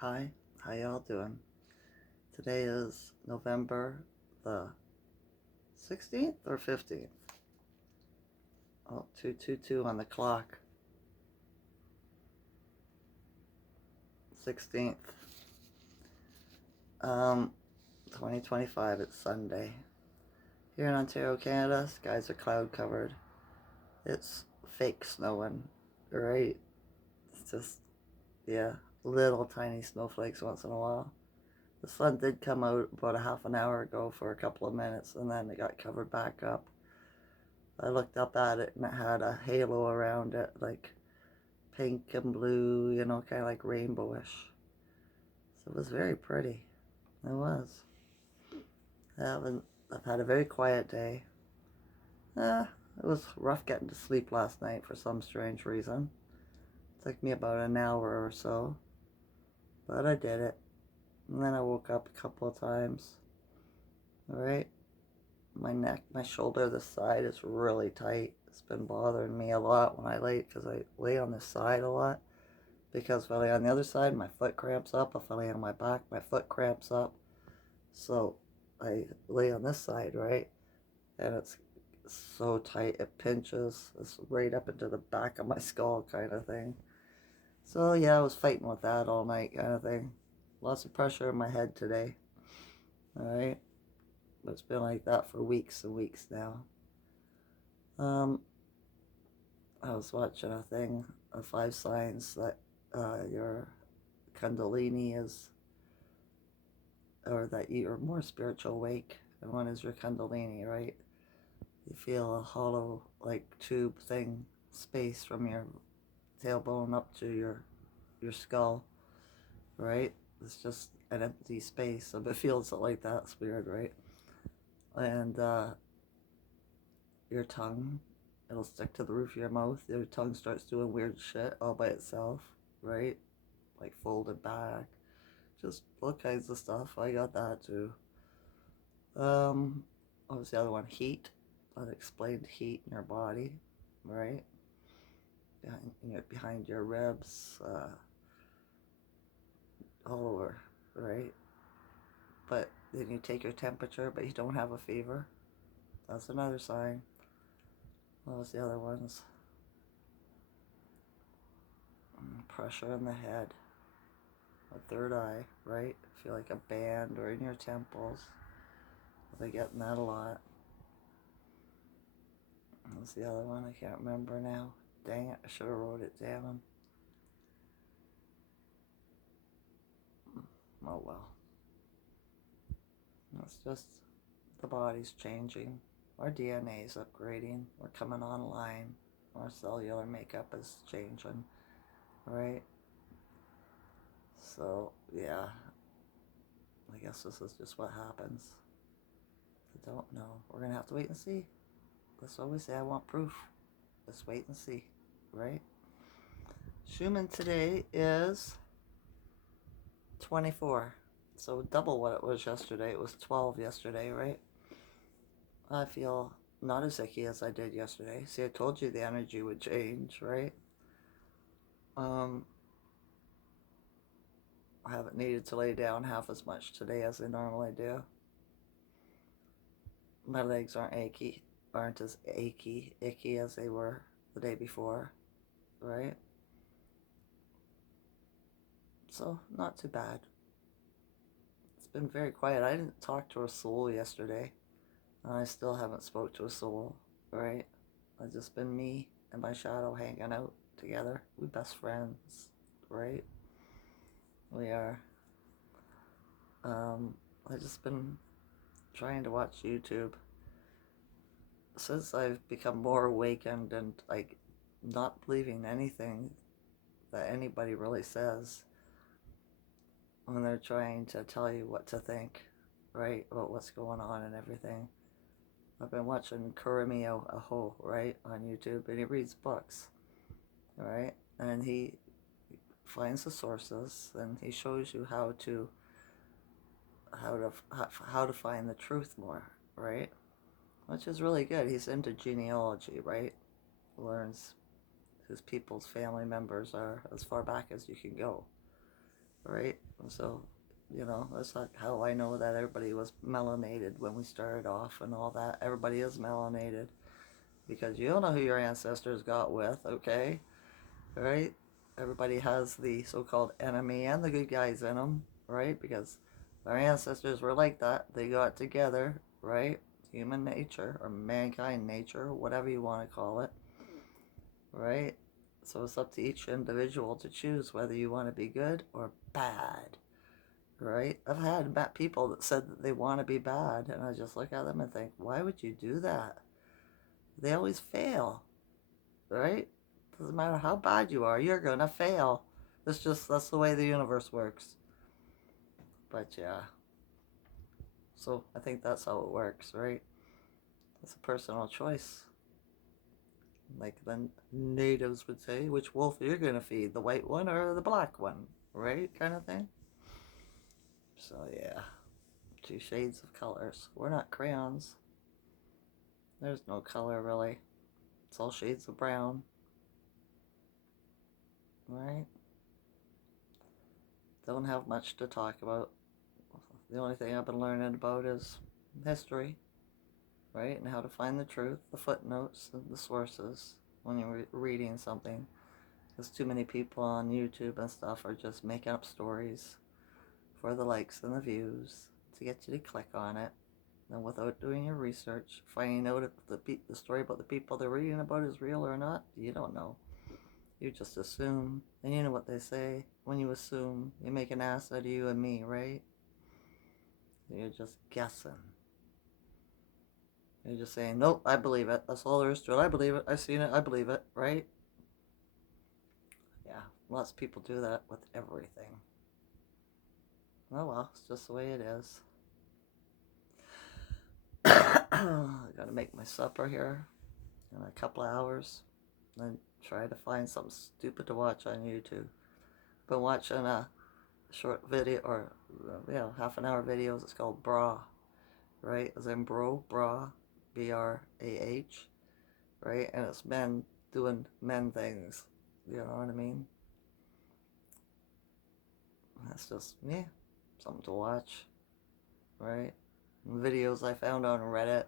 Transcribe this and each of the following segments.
Hi, how y'all doing? Today is November the 16th or 15th? Oh, 222 on the clock. 16th. 2025, it's Sunday. Here in Ontario, Canada, skies are cloud covered. It's fake snowing, right? It's just, yeah, little tiny snowflakes once in a while. The sun did come out about a half an hour ago for a couple of minutes, and then it got covered back up. I looked up at it and it had a halo around it, like pink and blue, kind of like rainbowish. So it was very pretty. It was. I haven't, I've had a very quiet day. It was rough getting to sleep last night for some strange reason. It took me about an hour or so, but I did it. And then I woke up a couple of times. All right. My neck, my shoulder, this side is really tight. It's been bothering me a lot when I lay, because I lay on this side a lot. Because if I lay on the other side, my foot cramps up. If I lay on my back, my foot cramps up. So I lay on this side, right? And it's so tight, it pinches. It's right up into the back of my skull, kind of thing. So yeah, I was fighting with that all night, kind of thing. Lots of pressure in my head today. All right, but it's been like that for weeks and weeks now. Um, I was watching a thing, of 5 signs that your Kundalini is, or that you're more spiritual awake, and one is your Kundalini, right? You feel a hollow, like tube thing, space from your tailbone up to your skull, right? It's just an empty space. So if it feels like that, it's weird, right? And your tongue, it'll stick to the roof of your mouth. Your tongue starts doing weird shit all by itself, right? Like folded back, just all kinds of stuff. I got that too. What was the other one? Heat. Unexplained heat in your body, right? Behind your ribs, all over, right? But then you take your temperature, but you don't have a fever. That's another sign. What was the other ones? Pressure in the head, a third eye, right? Feel like a band, or in your temples. I've been getting that a lot. What's the other one? I can't remember now. Dang it, I should have wrote it down. Oh well. It's just the body's changing. Our DNA is upgrading. We're coming online. Our cellular makeup is changing, right? So, yeah, I guess this is just what happens. I don't know. We're going to have to wait and see. That's what we say. I want proof. Let's wait and see, right? Schuman today is 24. So double what it was yesterday. It was 12 yesterday, right? I feel not as icky as I did yesterday. See, I told you the energy would change, right? Um, I haven't needed to lay down half as much today as I normally do. My legs aren't as icky as they were the day before, right? So not too bad. It's been very quiet. I didn't talk to a soul yesterday, and I still haven't spoke to a soul, right? It's just been me and my shadow hanging out together. We best friends, right? We are. I've just been trying to watch YouTube since I've become more awakened and like not believing anything that anybody really says when they're trying to tell you what to think, right? About what's going on and everything. I've been watching Kurumi Aho, right, on YouTube, and he reads books, right? And he finds the sources and he shows you how to find the truth more, right? Which is really good. He's into genealogy, right? Learns whose people's family members are as far back as you can go. right? So, that's not how I know that everybody was melanated when we started off and all that. Everybody is melanated because you don't know who your ancestors got with, okay? Right? Everybody has the so-called enemy and the good guys in them, right? Because our ancestors were like that. They got together, right? Human nature or mankind nature, whatever you want to call it, right? So it's up to each individual to choose whether you want to be good or bad, right? I've had people that said that they want to be bad, and I just look at them and think, why would you do that? They always fail, right? Doesn't matter how bad you are, you're gonna fail. That's the way the universe works. But yeah, so I think that's how it works, right? It's a personal choice. Like the natives would say, which wolf you're gonna feed, the white one or the black one, right? Kind of thing. So yeah, two shades of colors. We're not crayons. There's no color really. It's all shades of brown, right? Don't have much to talk about. The only thing I've been learning about is history, right? And how to find the truth, the footnotes, and the sources when you're reading something. Because too many people on YouTube and stuff are just making up stories for the likes and the views to get you to click on it. And without doing your research, finding out if the story about the people they're reading about is real or not, you don't know. You just assume. And you know what they say, when you assume, you make an ass out of you and me, right? You're just guessing. You're just saying, nope, I believe it. That's all there is to it. I believe it. I've seen it. I believe it, right? Yeah, lots of people do that with everything. Oh well, it's just the way it is. I gotta make my supper here in a couple of hours. Then try to find something stupid to watch on YouTube. Been watching a short video, or half an hour videos. It's called Bra, right? As in bra, BRAH, right? And it's men doing men things. You know what I mean? That's just, yeah, something to watch, right? And videos I found on Reddit.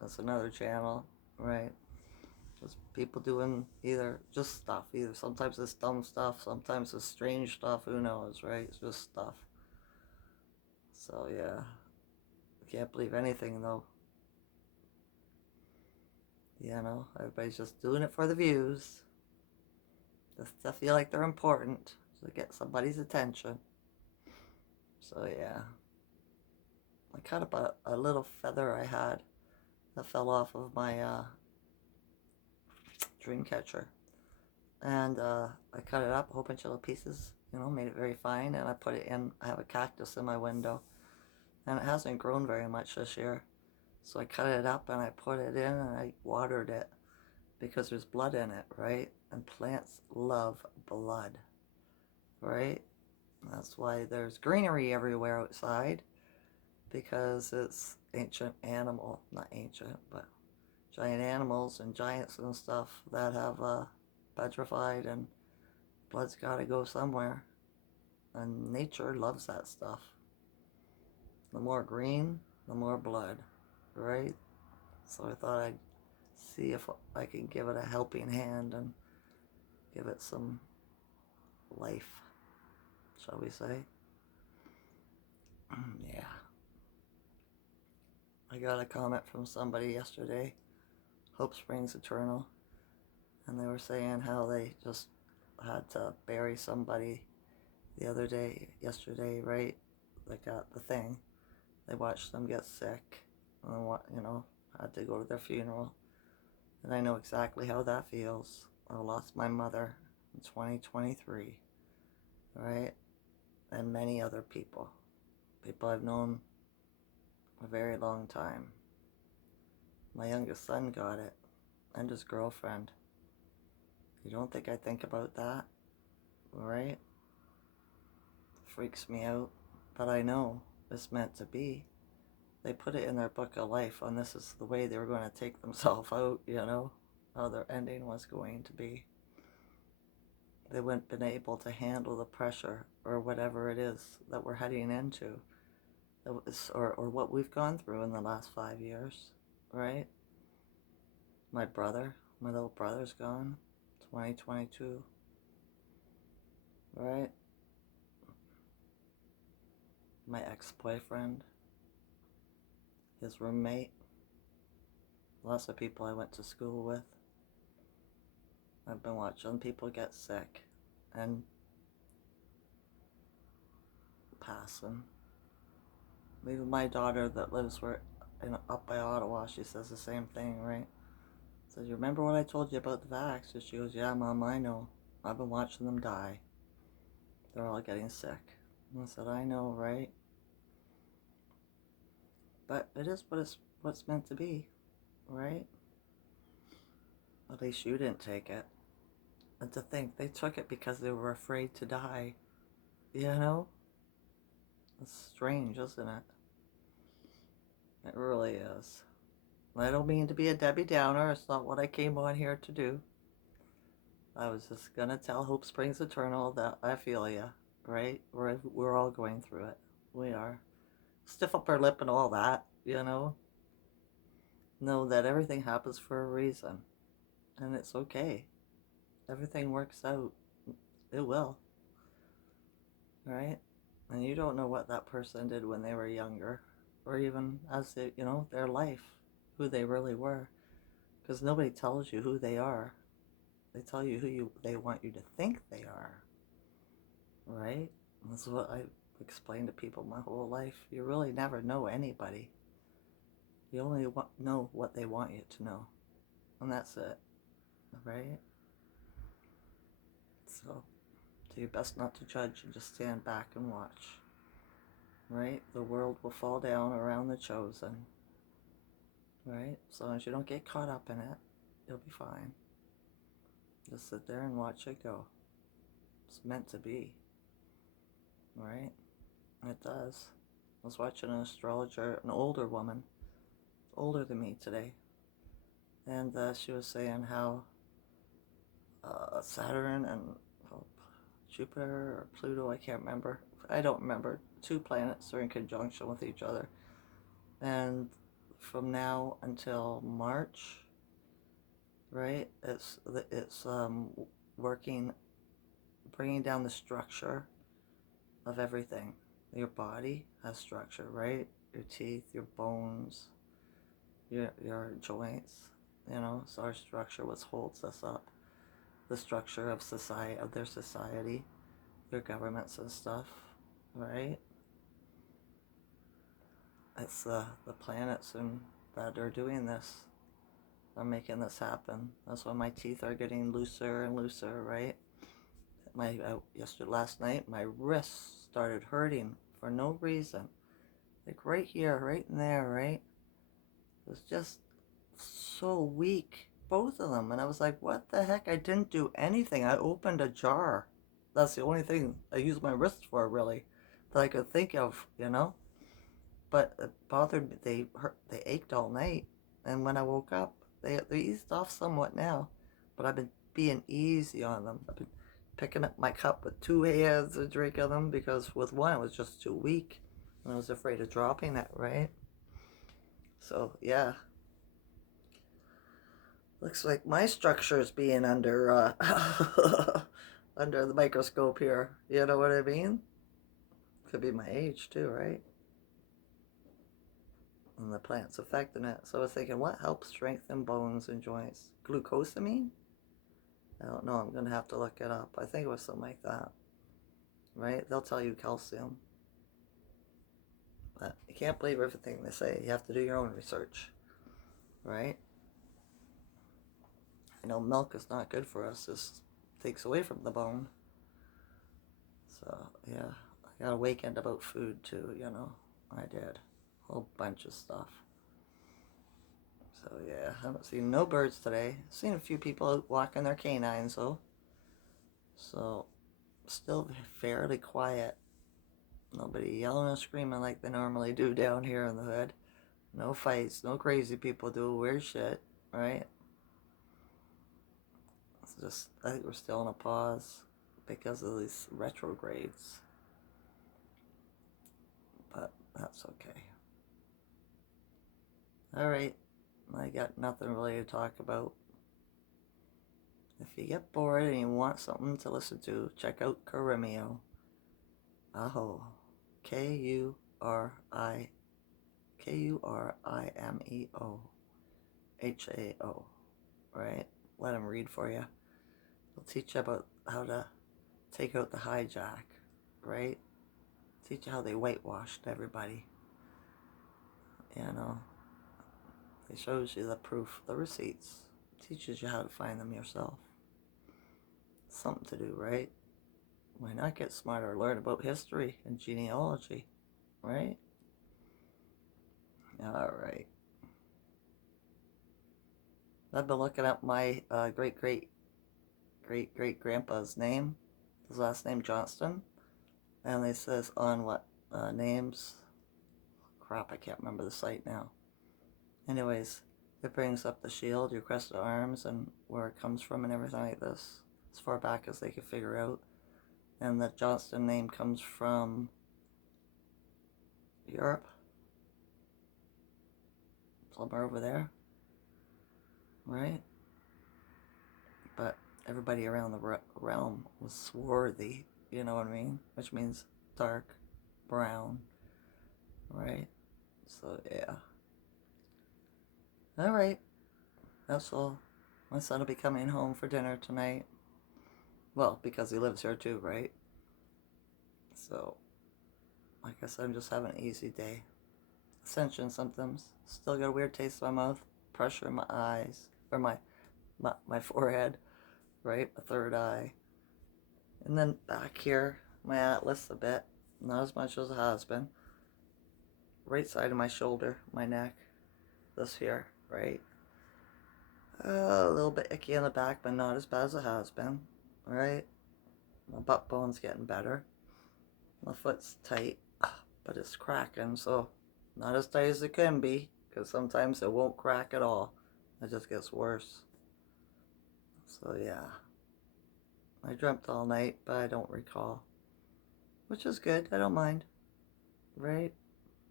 That's another channel, right? Just people doing either just stuff. Either sometimes it's dumb stuff, sometimes it's strange stuff. Who knows, right? It's just stuff. So yeah, I can't believe anything though. Everybody's just doing it for the views. Just to feel like they're important, to get somebody's attention. So yeah, I cut up a little feather I had that fell off of my dream catcher, and I cut it up a whole bunch of little pieces. Made it very fine, and I put it in. I have a cactus in my window, and it hasn't grown very much this year. So I cut it up and I put it in and I watered it because there's blood in it, right? And plants love blood, right? That's why there's greenery everywhere outside, because it's ancient animal, not ancient, but giant animals and giants and stuff that have petrified, and blood's got to go somewhere. And nature loves that stuff. The more green, the more blood, right? So I thought I'd see if I could give it a helping hand and give it some life, shall we say. Yeah. I got a comment from somebody yesterday, Hope Springs Eternal, and they were saying how they just had to bury somebody yesterday, right? They got the thing. They watched them get sick, and had to go to their funeral. And I know exactly how that feels. I lost my mother in 2023, right? And many other people. People I've known a very long time. My youngest son got it, and his girlfriend. You don't think I think about that, right? Freaks me out, but I know it's meant to be. They put it in their book of life, and this is the way they were going to take themselves out, how their ending was going to be. they wouldn't been able to handle the pressure or whatever it is that we're heading into. It was, or what we've gone through in the last 5 years, right? My little brother's gone, 2022, right? My ex-boyfriend, his roommate, lots of people I went to school with. I've been watching people get sick and passing. Even my daughter that lives up by Ottawa, she says the same thing, right? Says, you remember what I told you about the vax? And she goes, yeah, Mom, I know. I've been watching them die. They're all getting sick. And I said, I know, right? But it is what's meant to be, right? At least you didn't take it. And to think they took it because they were afraid to die. You know? It's strange, isn't it? It really is. I don't mean to be a Debbie Downer. It's not what I came on here to do. I was just gonna tell Hope Springs Eternal that I feel ya, right? We're all going through it. We are. Stiff up our lip and all that, you know? Know that everything happens for a reason. And it's okay. Everything works out. It will. Right? And you don't know what that person did when they were younger. Or even as they, their life. Who they really were. Because nobody tells you who they are. They tell you they want you to think they are. Right? That's what I explain to people my whole life. You really never know anybody. You only know what they want you to know. And that's it. Right? So, do your best not to judge and just stand back and watch. Right? The world will fall down around the chosen. Right? As long as you don't get caught up in it, you'll be fine. Just sit there and watch it go. It's meant to be. Right? It does. I was watching an astrologer, an older woman, older than me today, and she was saying how Saturn and Jupiter or Pluto, I can't remember. I don't remember. 2 planets are in conjunction with each other, and from now until March, right? It's working, bringing down the structure of everything. Your body has structure, right? Your teeth, your bones, your joints, so our structure what holds us up. The structure of their society, their governments and stuff, right? It's the planets that are doing this, are making this happen. That's why my teeth are getting looser and looser, right? Last night, my wrists started hurting for no reason. Like right here, right in there, right? It was just so weak, both of them. And I was like, what the heck? I didn't do anything. I opened a jar. That's the only thing I used my wrist for, really, that I could think of, But it bothered me. They ached all night. And when I woke up, they eased off somewhat now. But I've been being easy on them. I've been picking up my cup with 2 hands and drinking them because with one it was just too weak. And I was afraid of dropping it, right? So, yeah. Looks like my structure is being under under the microscope here. You know what I mean? Could be my age too, right? And the plant's affecting it. So I was thinking, what helps strengthen bones and joints? Glucosamine? I don't know. I'm going to have to look it up. I think it was something like that. Right? They'll tell you calcium. But you can't believe everything they say. You have to do your own research. Right? I know milk is not good for us. It takes away from the bone. So, yeah. I got a weekend about food too, I did. A whole bunch of stuff. So, yeah. I haven't seen no birds today. Seen a few people out walking their canines, though. So, still fairly quiet. Nobody yelling and screaming like they normally do down here in the hood. No fights, no crazy people doing weird shit, right? It's just, I think we're still in a pause. because of these retrogrades. But that's okay. Alright, I got nothing really to talk about. If you get bored and you want something to listen to, check out Kurimeo. Aho. Kurimeo. Hao. Right? Let him read for you. He'll teach you about how to take out the hijack. Right? Teach you how they whitewashed everybody. You know, it shows you the proof, the receipts. Teaches you how to find them yourself. Something to do, right? Why not get smarter? Learn about history and genealogy, right? Alright. I've been looking up my great-great-great-great-grandpa's name. His last name Johnston. And it says on what names. Crap, I can't remember the site now. Anyways, it brings up the shield, your crest of arms, and where it comes from and everything like this. As far back as they could figure out. And the Johnston name comes from Europe. Somewhere over there. Right? But everybody around the realm was swarthy, you know what I mean? Which means dark, brown, right? So, yeah. Alright, that's all. My son will be coming home for dinner tonight. Well, because he lives here too, right? So, like I said, I'm just having an easy day. Ascension symptoms. Still got a weird taste in my mouth. Pressure in my eyes. Or my forehead. Right? My third eye. And then back here, my atlas a bit. Not as much as it has been. Right side of my shoulder, my neck. This here, right? A little bit icky in the back, but not as bad as it has been. Right? My butt bone's getting better. My foot's tight, but it's cracking, so not as tight as it can be, because sometimes it won't crack at all. It just gets worse. So yeah. I dreamt all night, but I don't recall. Which is good, I don't mind. Right?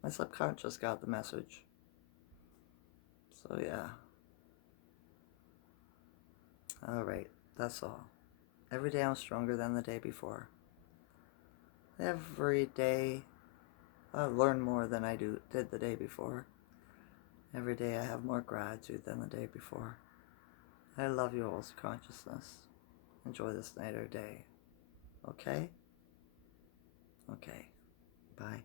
My subconscious got the message. So yeah. Alright, that's all. Every day I'm stronger than the day before. Every day I learn more than I did the day before. Every day I have more gratitude than the day before. I love you all's consciousness. Enjoy this night or day. Okay? Okay. Bye.